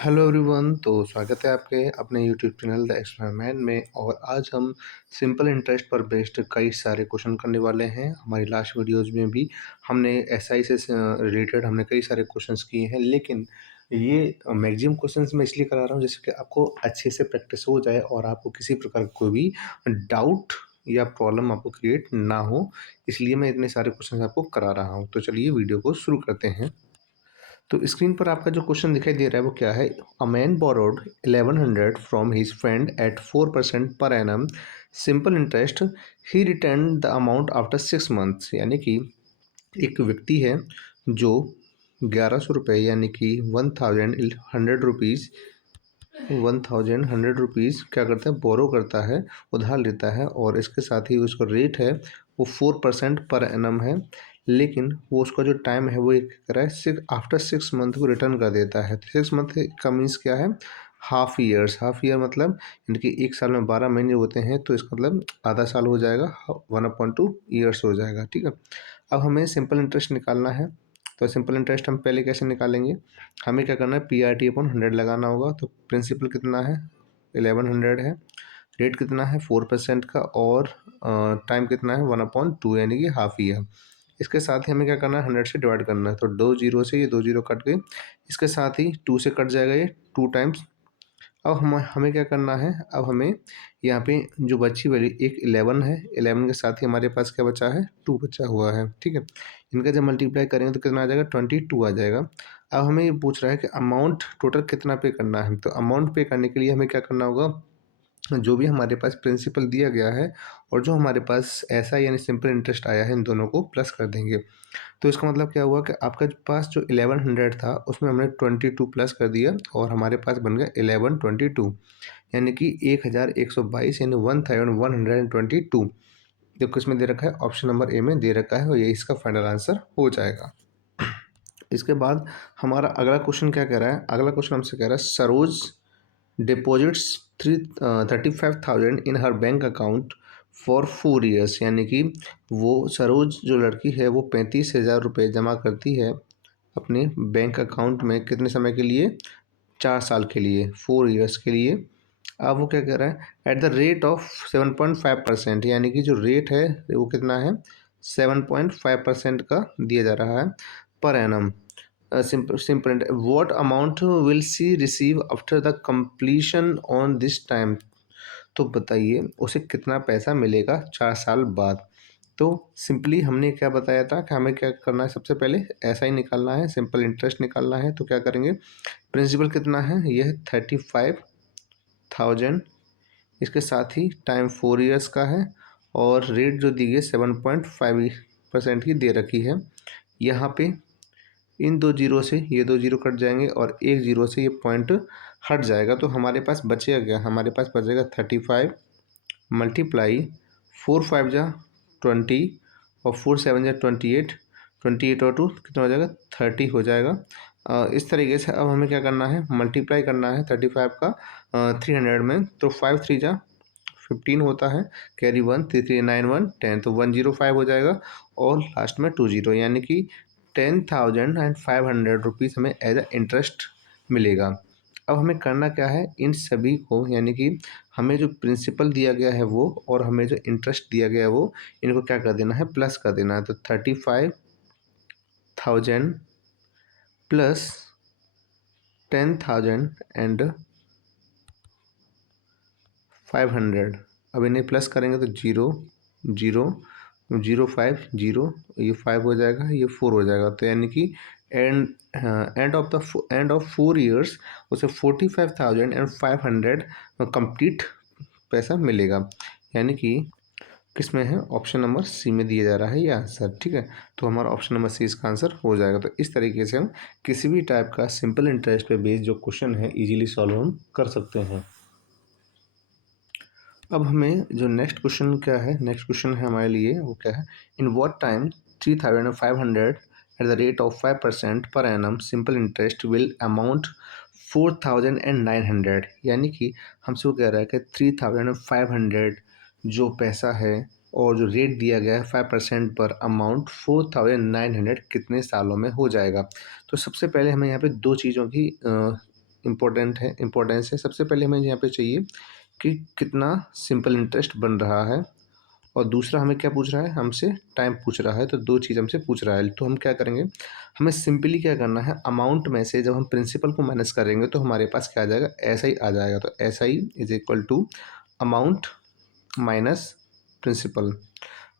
Hello everyone. तो स्वागत है आपके अपने यूट्यूब चैनल द एक्सपेरिमेंट में। और आज हम सिंपल इंटरेस्ट पर बेस्ड कई सारे क्वेश्चन करने वाले हैं। हमारी लास्ट वीडियोस में भी हमने एसआई से रिलेटेड हमने कई सारे क्वेश्चंस किए हैं, लेकिन ये मैक्सिमम क्वेश्चंस मैं इसलिए करा रहा हूँ जिससे कि आपको अच्छे से प्रैक्टिस हो जाए और आपको किसी प्रकार का कोई भी डाउट या प्रॉब्लम आपको क्रिएट ना हो। इसलिए मैं इतने सारे क्वेश्चन आपको करा रहा हूँ। तो चलिए वीडियो को शुरू करते हैं। तो स्क्रीन पर आपका जो क्वेश्चन दिखाई दे रहा है वो क्या है। A man borrowed 1100 from his friend at 4% per annum simple interest. He return the amount after 6 months. यानी कि एक व्यक्ति है जो 1100 रुपये यानी कि 1100 रुपीज़ 1100 रुपीज़ क्या करता है, बोरो करता है, उधार लेता है। और इसके साथ ही उसका रेट है वो 4% पर एनम है। लेकिन वो उसका जो टाइम है वो एक कह रहा है आफ्टर 6 मंथ को रिटर्न कर देता है। तो 6 मंथ का मीन्स क्या है, हाफ ईयर्स। हाफ ईयर मतलब यानी कि एक साल में 12 महीने होते हैं, तो इसका मतलब आधा साल हो जाएगा, 1/2 ईयर्स हो जाएगा। ठीक है। अब हमें सिंपल इंटरेस्ट निकालना है। तो सिंपल इंटरेस्ट हम पहले कैसे निकालेंगे, हमें क्या करना है, PRT/100 लगाना होगा। तो प्रिंसिपल कितना है, 1100 है। रेट कितना है 4% का। और टाइम कितना है 1/2 यानी कि हाफ ईयर। इसके साथ ही हमें क्या करना है, 100 से डिवाइड करना है। तो 2 जीरो से ये 2 जीरो कट गए। इसके साथ ही 2 से कट जाएगा ये 2 टाइम्स। अब हमें क्या करना है, अब हमें यहाँ पे जो बची वाली एक 11 है, 11 के साथ ही हमारे पास क्या बचा है, 2 बचा हुआ है। ठीक है। इनका जब मल्टीप्लाई करेंगे तो कितना आ जाएगा, 22 आ जाएगा। अब हमें ये पूछ रहा है कि अमाउंट टोटल कितना पे करना है। तो अमाउंट पे करने के लिए हमें क्या करना होगा, जो भी हमारे पास प्रिंसिपल दिया गया है और जो हमारे पास ऐसा यानी सिंपल इंटरेस्ट आया है, इन दोनों को प्लस कर देंगे। तो इसका मतलब क्या हुआ कि आपका पास जो 1100 था उसमें हमने 22 प्लस कर दिया और हमारे पास बन गया 1122 यानी कि 1122 यानी 1122, जो किसमें दे रखा है, ऑप्शन नंबर ए में दे रखा है। और यही इसका फाइनल आंसर हो जाएगा। इसके बाद हमारा अगला क्वेश्चन क्या कह रहा है, अगला क्वेश्चन हमसे कह रहा है Saroj deposits 35,000 in her bank account for 4 years. यानी कि वो सरोज जो लड़की है वो 35,000 रुपये जमा करती है अपने बैंक अकाउंट में, कितने समय के लिए, 4 साल के लिए, 4 ईयर्स के लिए। अब वो क्या कह रहा है, एट द रेट ऑफ 7.5%। यानी कि जो रेट है वो कितना है, 7.5% का दिया जा रहा है per annum. Simple what amount will see receive after the completion on this time. तो बताइए उसे कितना पैसा मिलेगा 4 साल बाद। तो सिंपली हमने क्या बताया था कि हमें क्या करना है, सबसे पहले ऐसा ही निकालना है, सिंपल इंटरेस्ट निकालना है। तो क्या करेंगे, प्रिंसिपल कितना है, यह 35,000। इसके साथ ही टाइम 4 ईयर्स का है और रेट जो दी गई 7.5% की दे रखी है। यहाँ पे इन 2 जीरो से ये 2 जीरो कट जाएंगे और 1 जीरो से ये पॉइंट हट जाएगा। तो हमारे पास बचेगा क्या, हमारे पास बचेगा 35 मल्टीप्लाई 4 5 जा 20 और 4 7 जा 28, 28 और 2 कितना हो जाएगा, 30 हो जाएगा। इस तरीके से अब हमें क्या करना है, मल्टीप्लाई करना है 35 का 300 में। तो 5 3 जा 15 होता है, कैरी 1 3 3 9 1 10, तो 105 हो जाएगा। और लास्ट में 2 जीरो यानी कि 10,500 रुपीज़ हमें एज अ इंटरेस्ट मिलेगा। अब हमें करना क्या है, इन सभी को यानी कि हमें जो प्रिंसिपल दिया गया है वो और हमें जो इंटरेस्ट दिया गया है वो, इनको क्या कर देना है, प्लस कर देना है। तो 35,000 प्लस 10,500। अब इन्हें प्लस करेंगे तो 0 0 0 5 0, ये 5 हो जाएगा, ये 4 हो जाएगा। तो यानी कि एंड एंड ऑफ 4 ईयर्स उसे 45,500 कंप्लीट पैसा मिलेगा। यानी कि किसमें है, ऑप्शन नंबर सी में दिया जा रहा है ये आंसर। ठीक है। तो हमारा ऑप्शन नंबर सी इसका आंसर हो जाएगा। तो इस तरीके से हम किसी भी टाइप का सिंपल इंटरेस्ट पे बेस्ड जो क्वेश्चन है इजीली सॉल्व हम कर सकते हैं। अब हमें जो नेक्स्ट क्वेश्चन क्या है, नेक्स्ट क्वेश्चन है हमारे लिए वो क्या है, in what time 3,500 at the rate of 5% per annum simple interest will amount 4,900। यानी कि हमसे वो कह रहा है कि 3,500 जो पैसा है और जो रेट दिया गया है 5% पर, अमाउंट 4,900 कितने सालों में हो जाएगा। तो सबसे पहले हमें यहाँ पे दो चीज़ों की इम्पोर्टेंस है। सबसे पहले हमें यहाँ पे चाहिए कि कितना सिंपल इंटरेस्ट बन रहा है, और दूसरा हमें क्या पूछ रहा है, हमसे टाइम पूछ रहा है। तो दो चीज़ हमसे पूछ रहा है, तो हम क्या करेंगे, हमें सिंपली क्या करना है, अमाउंट में से जब हम प्रिंसिपल को माइनस करेंगे तो हमारे पास क्या आ जाएगा, ऐसा ही आ जाएगा। तो ऐसा ही is equal to amount minus principal.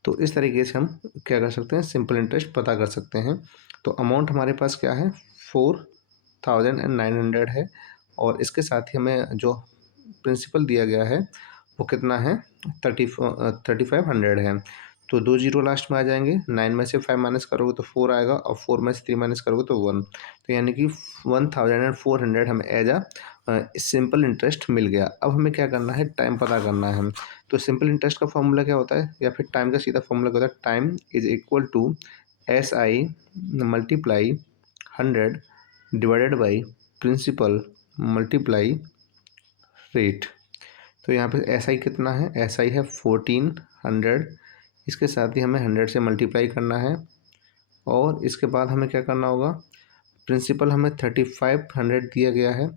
तो इस तरीके से हम क्या कर सकते हैं, सिंपल इंटरेस्ट पता कर सकते हैं। तो अमाउंट हमारे पास क्या है, 4900 है, और इसके साथ ही हमें जो प्रिंसिपल दिया गया है वो कितना है, 3500 है। तो दो जीरो लास्ट में आ जाएंगे, 9 में से 5 माइनस करोगे तो 4 आएगा, और 4 में से 3 माइनस करोगे तो 1। तो यानी कि 1400 हमें एज आ सिंपल इंटरेस्ट मिल गया। अब हमें क्या करना है, टाइम पता करना है। तो सिंपल इंटरेस्ट का फॉर्मूला क्या होता है, या फिर टाइम का सीधा फॉर्मूला क्या होता है, time is equal to SI multiply 100 divided by principal multiply rate. तो यहाँ पे SI कितना है, SI है 1400, इसके साथ ही हमें 100 से मल्टीप्लाई करना है, और इसके बाद हमें क्या करना होगा, प्रिंसिपल हमें 3500 दिया गया है,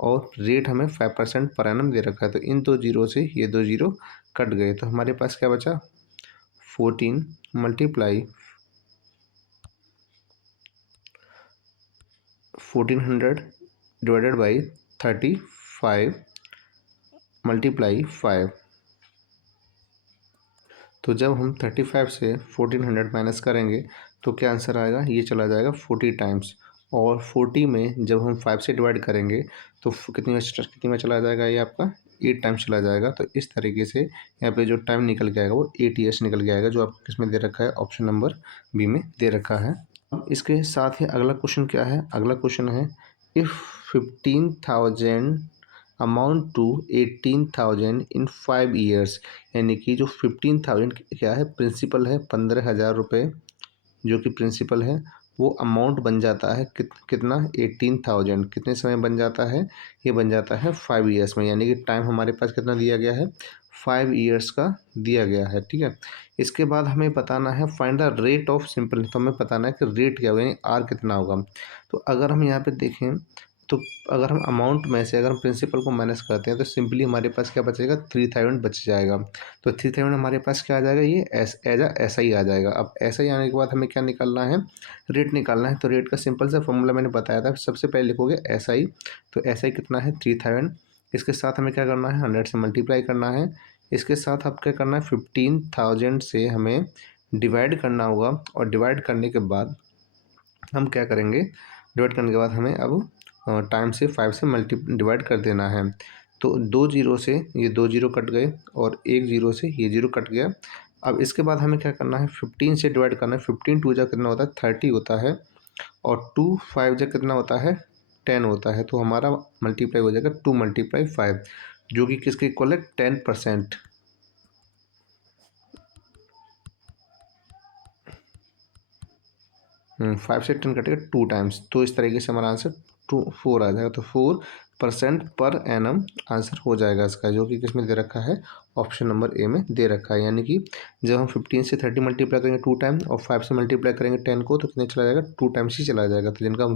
और रेट हमें 5% पर एनम दे रखा है। तो इन दो जीरो से ये दो जीरो कट गए, तो हमारे पास क्या बचा, 14 मल्टीप्लाई 1400 डिवाइडेड बाई 35 मल्टीप्लाई 5। तो जब हम 35 से 1400 माइनस करेंगे तो क्या आंसर आएगा, ये चला जाएगा 40 टाइम्स, और 40 में जब हम 5 से डिवाइड करेंगे तो कितनी में चला जाएगा, ये आपका 8 टाइम्स चला जाएगा। तो इस तरीके से यहाँ पे जो टाइम निकल के आएगा वो 8 ईयर्स निकल के आएगा, जो आपको किसमें दे रखा है, ऑप्शन नंबर बी में दे रखा है। अब इसके साथ ही अगला क्वेश्चन क्या है, अगला क्वेश्चन है, if 15,000 amount to 18,000 in 5 years, यानी कि जो 15,000 क्या है, प्रिंसिपल है 15,000 रुपये, जो कि प्रिंसिपल है, वो अमाउंट बन जाता है कितना, 18,000, कितने समय बन जाता है, ये बन जाता है 5 ईयर्स में। यानी कि टाइम हमारे पास कितना दिया गया है, 5 ईयर्स का दिया गया है, ठीक है। इसके बाद हमें बताना है find the rate of simple, तो हमें बताना है कि रेट क्या होगा, यानी आर कितना होगा। तो अगर हम यहाँ पे देखें, तो अगर हम अमाउंट में से अगर हम प्रिंसिपल को माइनस करते हैं तो सिंपली हमारे पास क्या बचेगा, 3000 बच जाएगा। तो 3000 हमारे पास क्या आ जाएगा, ये ऐसा ही आ जाएगा। अब ऐसा ही आने के बाद हमें क्या निकालना है, रेट निकालना है। तो रेट का सिंपल सा फॉर्मूला मैंने बताया था, सबसे पहले लिखोगे SI। तो SI कितना है, 3000, इसके साथ हमें क्या करना है, 100 से मल्टीप्लाई करना है। इसके साथ अब क्या करना है, 15,000 से हमें डिवाइड करना होगा, और डिवाइड करने के बाद हम क्या करेंगे, डिवाइड करने के बाद हमें अब टाइम से 5 से डिवाइड कर देना है। तो दो जीरो से ये दो जीरो कट गए, और एक जीरो से ये जीरो कट गया। अब इसके बाद हमें क्या करना है, 15 से डिवाइड करना है। 15 टू जा कितना होता है, 30 होता है, और 2 5 जा कितना होता है, 10 होता है। तो हमारा मल्टीप्लाई हो जाएगा 2 मल्टीप्लाई 5, जो कि किसके इक्वल है, 10%। 5 से 10 कटेगा 2 टाइम्स, तो इस तरीके से हमारा आंसर 4 आ जाएगा। तो 4% पर एनम आंसर हो जाएगा इसका, जो कि किसमें दे रखा है, ऑप्शन नंबर ए में दे रखा है। यानी कि जब हम 15 से 30 मल्टीप्लाई करेंगे 2 टाइम, और 5 से मल्टीप्लाई करेंगे 10 को, तो कितने चला जाएगा, 2 टाइम्स ही चला जाएगा। तो जिनका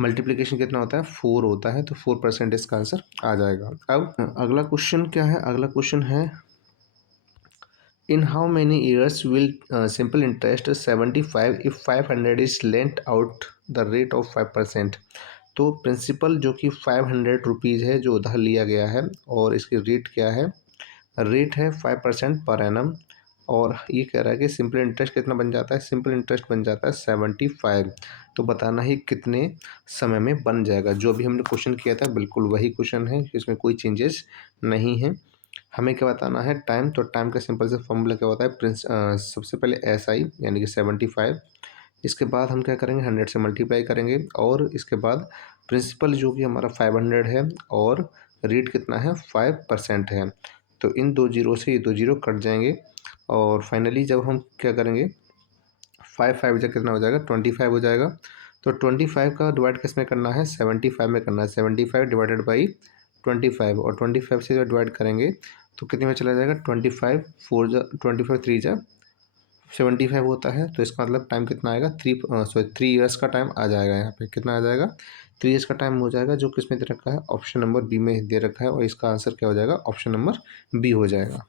मल्टीप्लिकेशन कितना होता है, 4 होता है, तो 4% इसका आंसर आ जाएगा। अब अगला क्वेश्चन क्या है, अगला क्वेश्चन है, in how many years will simple interest 75 if 500 is lent out the rate of 5%। तो प्रिंसिपल जो कि 500 रुपीज़ है जो उधार लिया गया है, और इसकी रेट क्या है, रेट है 5% पर एनम, और ये कह रहा है कि सिंपल इंटरेस्ट कितना बन जाता है, सिंपल इंटरेस्ट बन जाता है 75। तो बताना ही कितने समय में बन जाएगा। जो भी हमने क्वेश्चन किया था बिल्कुल वही क्वेश्चन है, इसमें कोई चेंजेस नहीं है। हमें क्या बताना है, टाइम। तो टाइम का सिंपल से फॉर्मूला क्या होता है, सबसे पहले SI यानी कि 75, इसके बाद हम क्या करेंगे, 100 से मल्टीप्लाई करेंगे, और इसके बाद प्रिंसिपल जो कि हमारा 500 है, और रेट कितना है, 5% है। तो इन दो जीरो से ये दो जीरो कट जाएंगे, और फाइनली जब हम क्या करेंगे, 5 5 जब कितना हो जाएगा, 25 हो जाएगा। तो 25 का डिवाइड किस में करना है, 75 में करना है। 75 डिवाइडेड बाई 25, और 25 से जब डिवाइड करेंगे तो कितने में चला जाएगा, 25 4 जा 25 3 जा 75 होता है। तो इसका मतलब टाइम कितना आएगा, 3 ईयर्स का टाइम आ जाएगा। यहाँ पे कितना आ जाएगा, 3 ईयर्स का टाइम हो जाएगा, जो किस में दे रखा है, ऑप्शन नंबर बी में दे रखा है, और इसका आंसर क्या हो जाएगा, ऑप्शन नंबर बी हो जाएगा।